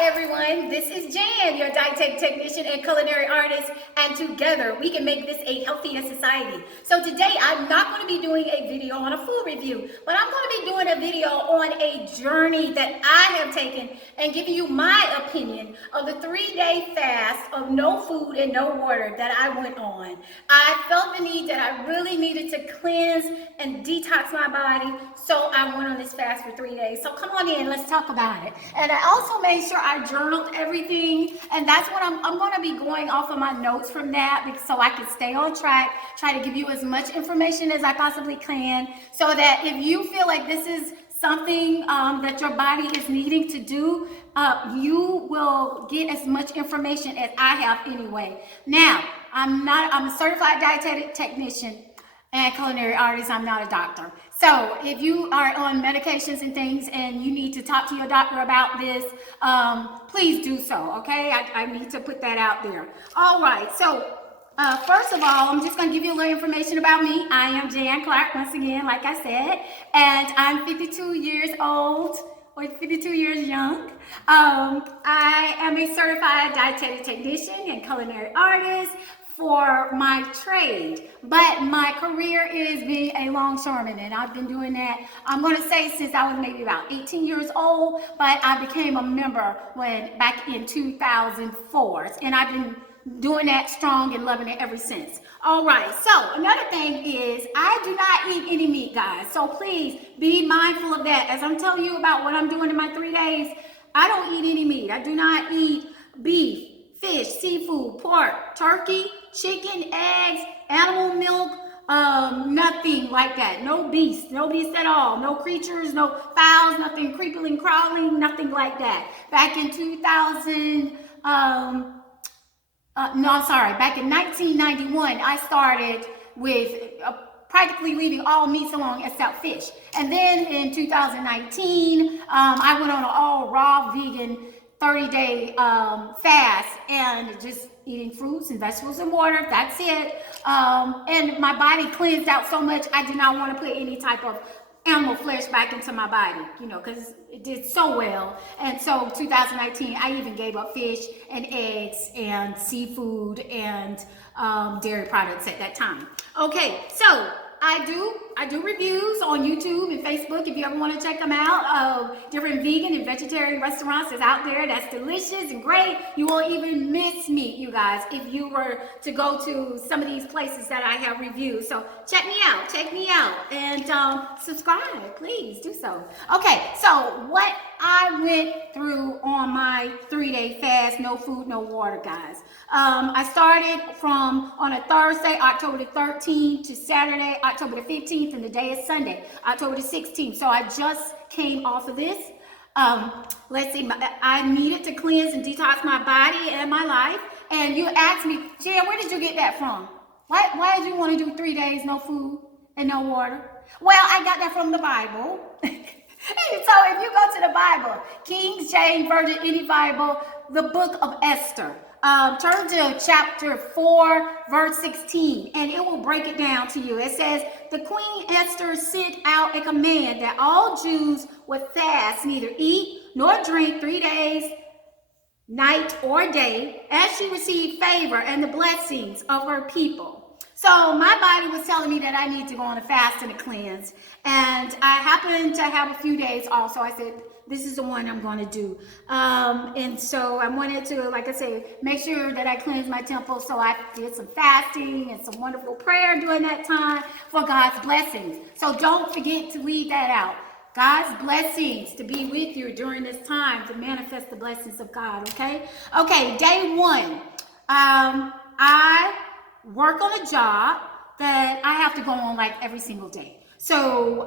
everyone, this is Jann, your dietetics technician and culinary artist, and together we can make this a healthier society. So today I'm not going to be doing a video on a food review, but I'm going to be doing a video on a journey that I have taken and giving you my opinion of the 3-day fast of no food and no water that I went on. I felt the need that I really needed to cleanse and detox my body, so I went on this fast for 3 days. So come on in, let's talk about it. And I also made sure I journaled everything, and that's what I'm going to be going off of my notes from that, because so I can stay on track, try to give you as much information as I possibly can, so that if you feel like this is something that your body is needing to do, you will get as much information as I have anyway. Now, I'm a certified dietetic technician and culinary artist. I'm not a doctor. So if you are on medications and things and you need to talk to your doctor about this, please do so, okay? I need to put that out there. All right, so first of all, I'm just going to give you a little information about me. I am Jann Clark, once again, like I said, and I'm 52 years old, or 52 years young. I am a certified dietetic technician and culinary artist for my trade, but my career is being a longshoreman, and I've been doing that, I'm going to say, since I was maybe about 18 years old, but I became a member back in 2004, and I've been doing that strong and loving it ever since. All right, so another thing is I do not eat any meat, guys, so please be mindful of that. As I'm telling you about what I'm doing in my 3 days, I don't eat any meat. I do not eat beef, fish, seafood, pork, turkey, chicken, eggs, animal milk, nothing like that. No beasts at all. No creatures, no fowls, nothing creeping and crawling, nothing like that. Back in 1991, I started with practically leaving all meats alone except fish. And then in 2019, I went on an all raw vegan 30-day fast and just eating fruits and vegetables and water. That's it. And my body cleansed out so much, I did not want to put any type of animal flesh back into my body, because it did so well. And so 2019, I even gave up fish and eggs and seafood and dairy products at that time. Okay, so I do reviews on YouTube and Facebook if you ever want to check them out of different vegan and vegetarian restaurants that's out there that's delicious and great. You won't even miss meat, you guys, if you were to go to some of these places that I have reviewed. So check me out, and subscribe, please do so. Okay, so what I went through on my 3-day fast, no food, no water, guys. I started on a Thursday, October the 13th, to Saturday, October the 15th, and the day is Sunday, October the 16th. So I just came off of this. Let's see, I needed to cleanse and detox my body and my life. And you asked me, Jann, where did you get that from? Why did you want to do 3 days, no food and no water? Well, I got that from the Bible. So if you go to the Bible, King James Version, any Bible, the book of Esther, turn to chapter 4, verse 16, and it will break it down to you. It says, the Queen Esther sent out a command that all Jews would fast, neither eat nor drink 3 days, night or day, as she received favor and the blessings of her people. So my body was telling me that I need to go on a fast and a cleanse. And I happened to have a few days off, so I said, this is the one I'm going to do. And so I wanted to, like I say, make sure that I cleanse my temple. So I did some fasting and some wonderful prayer during that time for God's blessings. So don't forget to leave that out. God's blessings to be with you during this time to manifest the blessings of God, okay? Okay, day one. I work on a job that I have to go on like every single day. So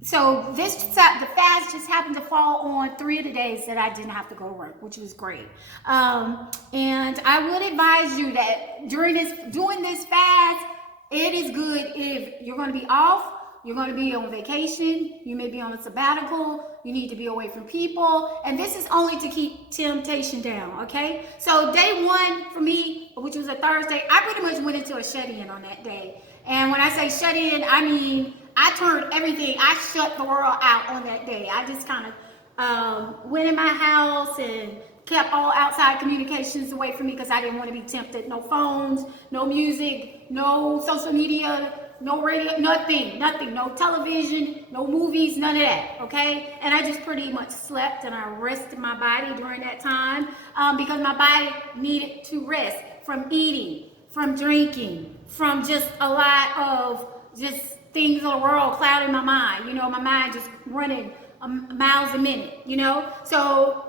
the fast just happened to fall on 3 of the days that I didn't have to go to work, which was great. And I would advise you that doing this fast, it is good if you're going to be off, you're going to be on vacation, you may be on a sabbatical, you need to be away from people, and this is only to keep temptation down, okay? So day one for me, which was a Thursday, I pretty much went into a shut-in on that day. And when I say shut-in, I mean I turned everything, I shut the world out on that day. I just kind of went in my house and kept all outside communications away from me because I didn't want to be tempted. No phones, no music, no social media, no radio, nothing, no television, no movies, none of that, okay? And I just pretty much slept and I rested my body during that time because my body needed to rest from eating, from drinking, from just a lot of just things in the world clouding my mind. You know, my mind just running miles a minute, you know? So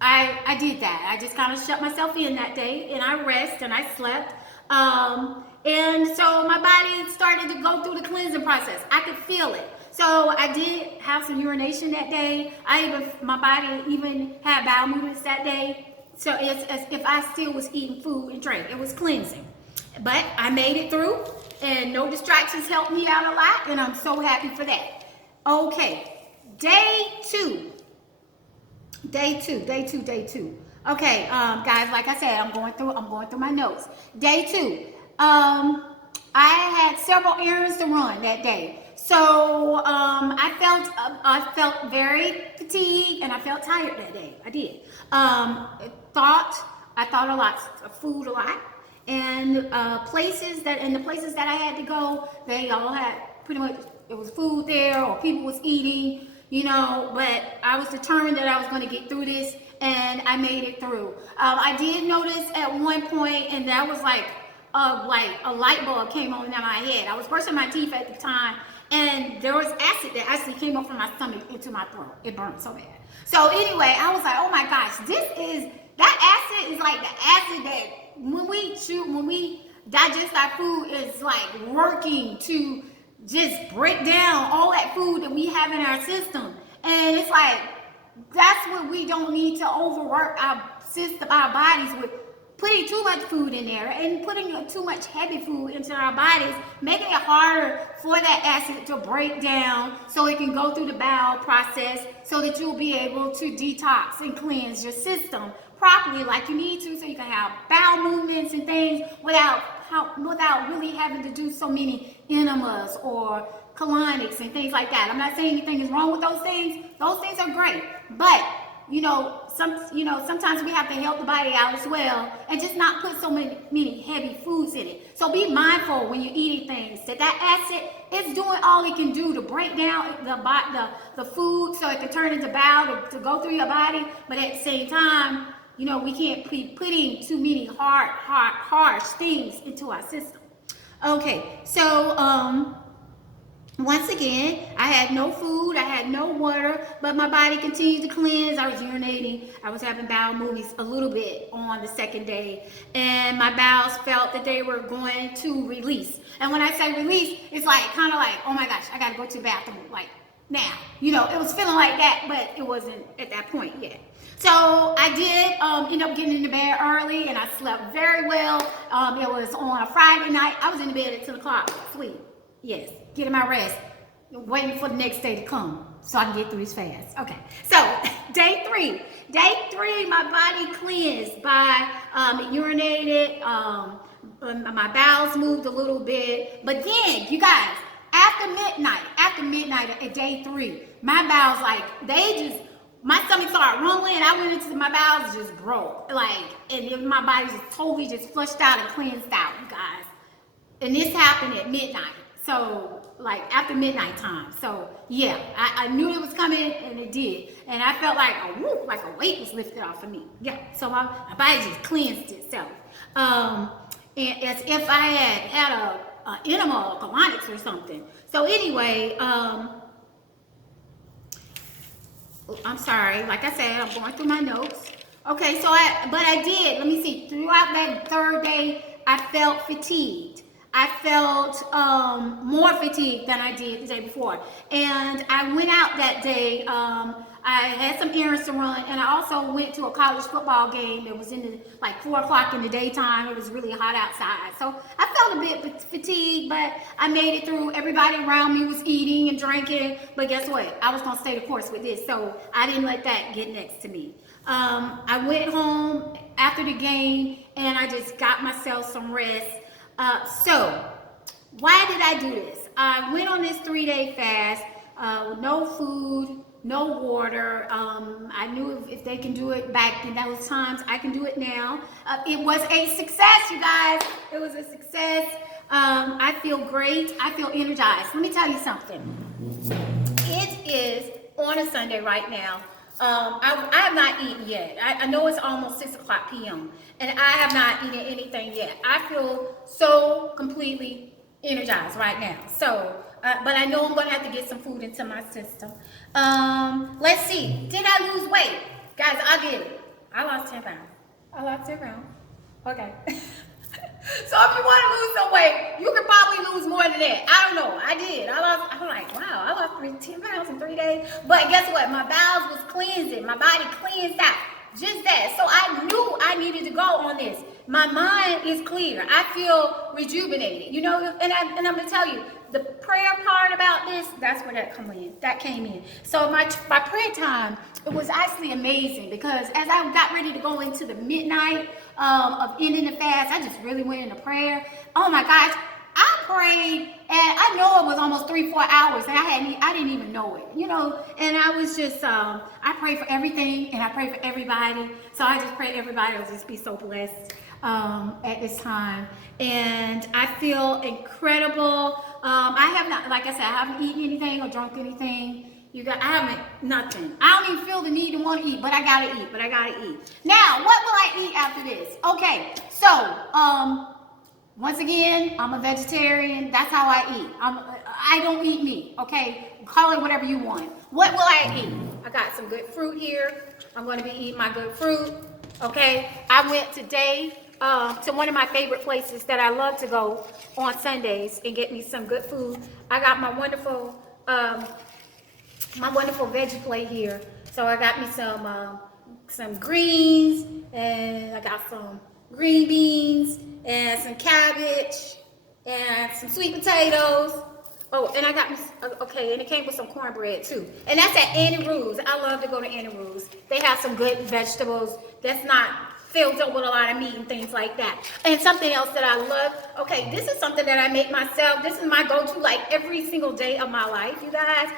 I did that. I just kind of shut myself in that day and I rest and I slept. And so my body started to go through the cleansing process. I could feel it. So I did have some urination that day. My body even had bowel movements that day. So it's as if I still was eating food and drink. It was cleansing. But I made it through and no distractions helped me out a lot. And I'm so happy for that. Okay, day two. Okay, guys, like I said, I'm going through my notes. Day two. I had several errands to run that day. So I felt very fatigued and I felt tired that day. I did. I thought a lot of food a lot. And the places that I had to go, they all had pretty much, it was food there or people was eating, you know, but I was determined that I was going to get through this and I made it through. I did notice at one point, and that was like a light bulb came on in my head. I was brushing my teeth at the time and there was acid that actually came up from my stomach into my throat. It burned so bad. So anyway, I was like, oh my gosh, that acid is like the acid that when we digest our food is like working to just break down all that food that we have in our system. And it's like, that's what we don't need to overwork our system, our bodies with putting too much food in there and putting too much heavy food into our bodies, making it harder for that acid to break down so it can go through the bowel process so that you'll be able to detox and cleanse your system properly like you need to, so you can have bowel movements and things without really having to do so many enemas or colonics and things like that. I'm not saying anything is wrong with those things. Those things are great, but sometimes we have to help the body out as well and just not put so many heavy foods in it. So be mindful when you're eating things that acid is doing all it can do to break down the food so it can turn into bile to go through your body. But at the same time, we can't be putting too many harsh things into our system. Okay, so once again, I had no food, I had no water, but my body continued to cleanse. I was urinating, I was having bowel movements a little bit on the second day, and my bowels felt that they were going to release. And when I say release, it's kind of like, oh my gosh, I gotta go to the bathroom, like now. It was feeling like that, but it wasn't at that point yet. So I did end up getting into bed early, and I slept very well. It was on a Friday night. I was in the bed at 10 o'clock, sleep. Yes, getting my rest, waiting for the next day to come so I can get through this fast. Okay, so day three, my body cleansed by urinated, my bowels moved a little bit, but then, you guys, after midnight at day three, my bowels, my stomach started rumbling, and I went into my bowels just broke, and my body just totally just flushed out and cleansed out, you guys. And this happened at midnight. So, after midnight time. So, yeah, I knew it was coming, and it did. And I felt like a weight was lifted off of me. Yeah, so my body just cleansed itself. And as if I had a enema or colonics or something. So anyway, I'm sorry. Like I said, I'm going through my notes. Okay, but I did. Let me see. Throughout that third day, I felt fatigued. I felt more fatigued than I did the day before. And I went out that day. I had some errands to run, and I also went to a college football game that was in 4 o'clock in the daytime. It was really hot outside. So I felt a bit fatigued, but I made it through. Everybody around me was eating and drinking. But guess what? I was going to stay the course with this. So I didn't let that get next to me. I went home after the game, and I just got myself some rest. So why did I do this? I went on this 3-day fast with no food, no water. I knew if they can do it back in those times, I can do it now. It was a success, you guys. It was a success. I feel great. I feel energized. Let me tell you something. It is on a Sunday right now. I have not eaten yet. I know it's almost 6 o'clock p.m. and I have not eaten anything yet. I feel so completely energized right now. So, but I know I'm going to have to get some food into my system. Let's see. Did I lose weight? Guys, I did it. I lost 10 pounds. I lost 10 pounds. Okay. So if you want to lose some weight, you could probably lose more than that. I don't know. I did. I'm like, wow, I lost 10 pounds in 3 days. But guess what? My bowels was cleansing. My body cleansed out. Just that. So I knew I needed to go on this. My mind is clear. I feel rejuvenated. You know, and I'm going to tell you, the prayer part about this, that's where that came in. So my prayer time, it was actually amazing because as I got ready to go into the midnight of ending the fast, I just really went into prayer. Oh my gosh, I prayed, and I know it was almost 3-4 hours, and I didn't even know it, you know. And I was just, I prayed for everything, and I prayed for everybody. So I just prayed everybody will just be so blessed at this time, and I feel incredible. I have not, like I said, I haven't eaten anything or drunk anything. I haven't, nothing. I don't even feel the need to want to eat, but I gotta eat, Now, what will I eat after this? Okay, so, once again, I'm a vegetarian. That's how I eat. I don't eat meat, okay? Call it whatever you want. What will I eat? I got some good fruit here. I'm going to be eating my good fruit, okay? I went today to one of my favorite places that I love to go on Sundays and get me some good food. I got my wonderful veggie plate here. So I got me some greens, and I got some green beans and some cabbage and some sweet potatoes. Oh, and I got me, okay, and it came with some cornbread too. And that's at Annie Rue's. I love to go to Annie Rue's. They have some good vegetables that's not filled up with a lot of meat and things like that. And something else that I love, okay, this is something that I make myself. This is my go-to like every single day of my life, you guys.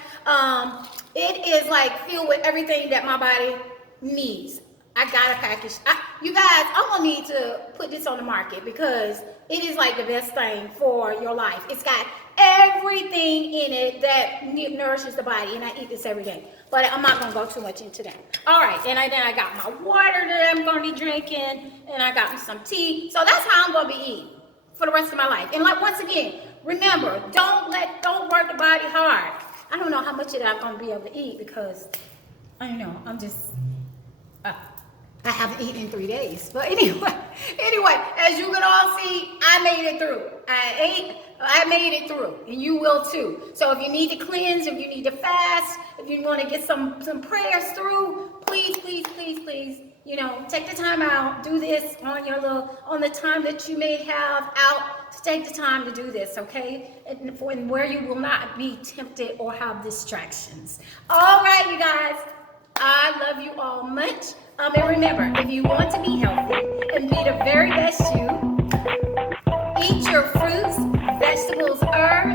It is like filled with everything that my body needs. I got a package. You guys, I'm gonna need to put this on the market because it is like the best thing for your life. It's got everything in it that nourishes the body, and I eat this every day. But I'm not gonna go too much into that. All right, and then I got my water that I'm gonna be drinking, and I got me some tea. So that's how I'm gonna be eating for the rest of my life. And like once again, remember, don't work the body hard. I don't know how much of that I'm gonna be able to eat because I don't know. I haven't eaten in 3 days. But anyway, as you can all see, I made it through. I made it through, and you will too. So if you need to cleanse, if you need to fast, if you want to get some prayers through, please, you know, take the time out, do this on the time that you may have out to take the time to do this, okay? And where you will not be tempted or have distractions. All right, you guys, I love you all much. And remember, if you want to be healthy and be the very best you, eat your fruits, vegetables, herbs,